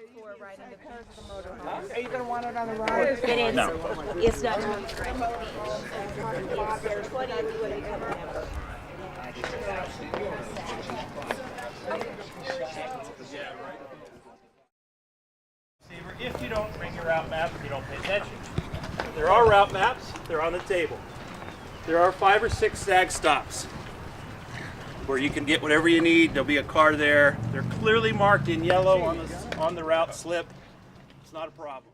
Are you going to want it on the ride? It is. No. It's not on the beach. It's 20 when you come out. If you don't bring your route map and you don't pay attention. There are route maps, they're on the table. There are 5 or 6 stag stops where you can get whatever you need. There'll be a car there. They're clearly marked in yellow on the route slip. It's not a problem.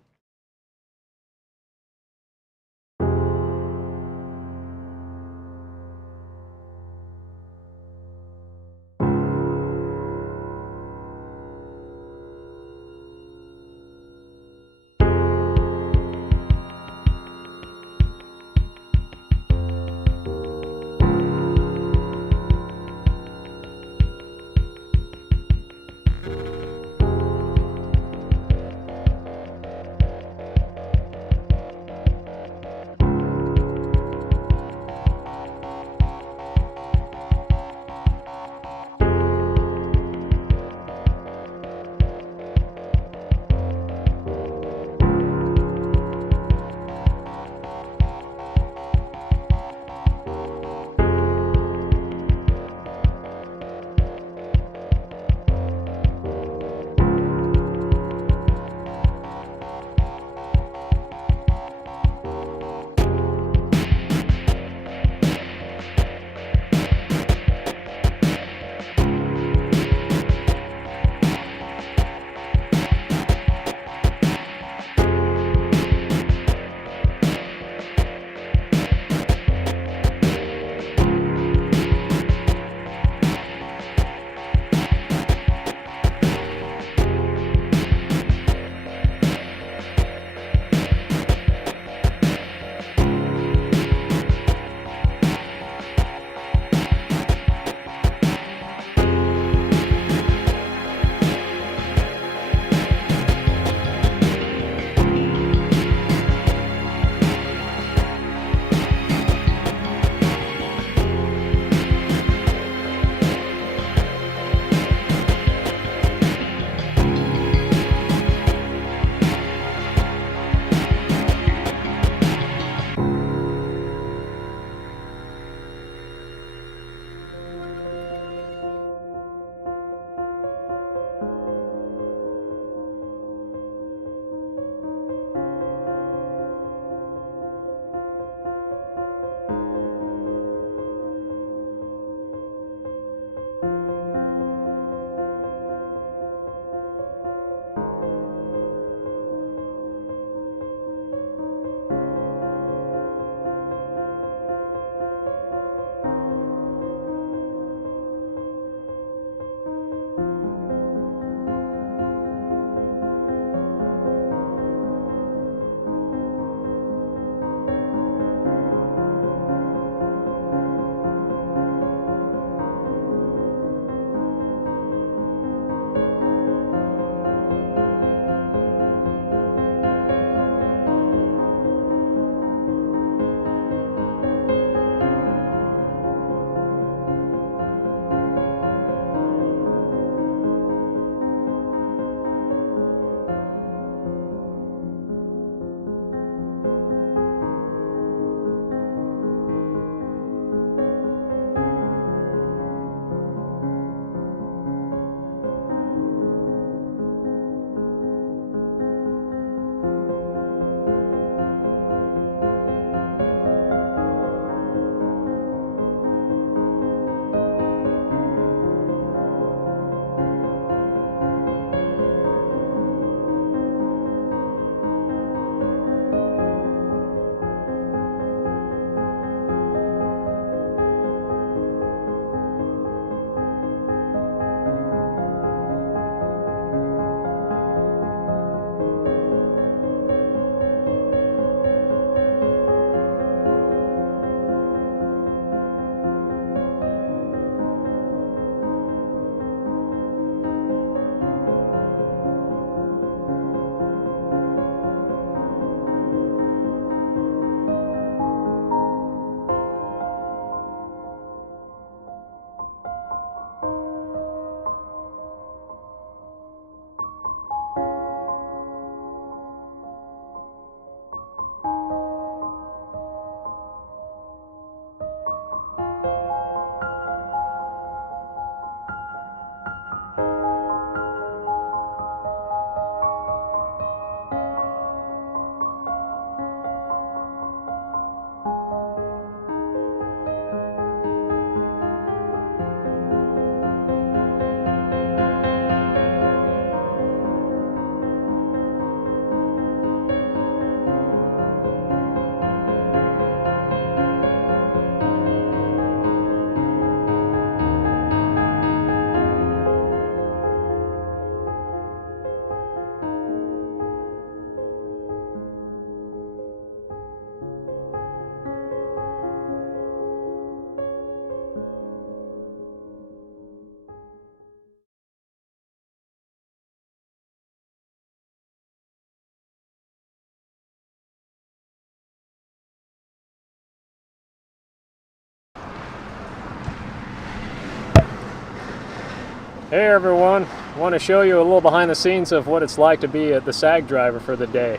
Hey everyone, want to show you a little behind the scenes of what it's like to be the SAG driver for the day.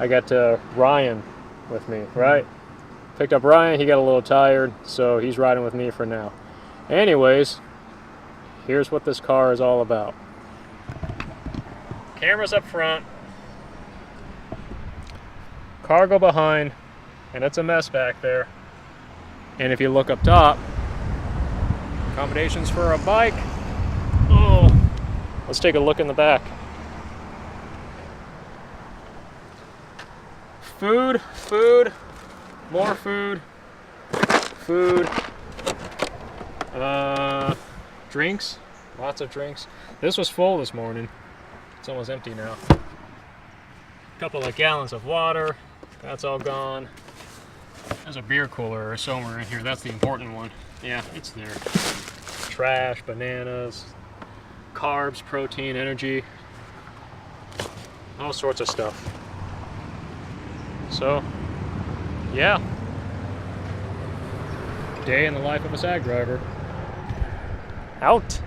I got Ryan with me, right? Picked up Ryan, he got a little tired, so he's riding with me for now. Anyways, here's what this car is all about. Cameras up front, cargo behind, and it's a mess back there. And if you look up top, accommodations for a bike. Oh, let's take a look in the back. Food, more food, drinks, lots of drinks. This was full this morning. It's almost empty now. A couple of gallons of water, that's all gone. There's a beer cooler or somewhere in here, that's the important one. Yeah, it's there. Trash, bananas, carbs, protein, energy, all sorts of stuff. So, yeah. Day in the life of a SAG driver. Out.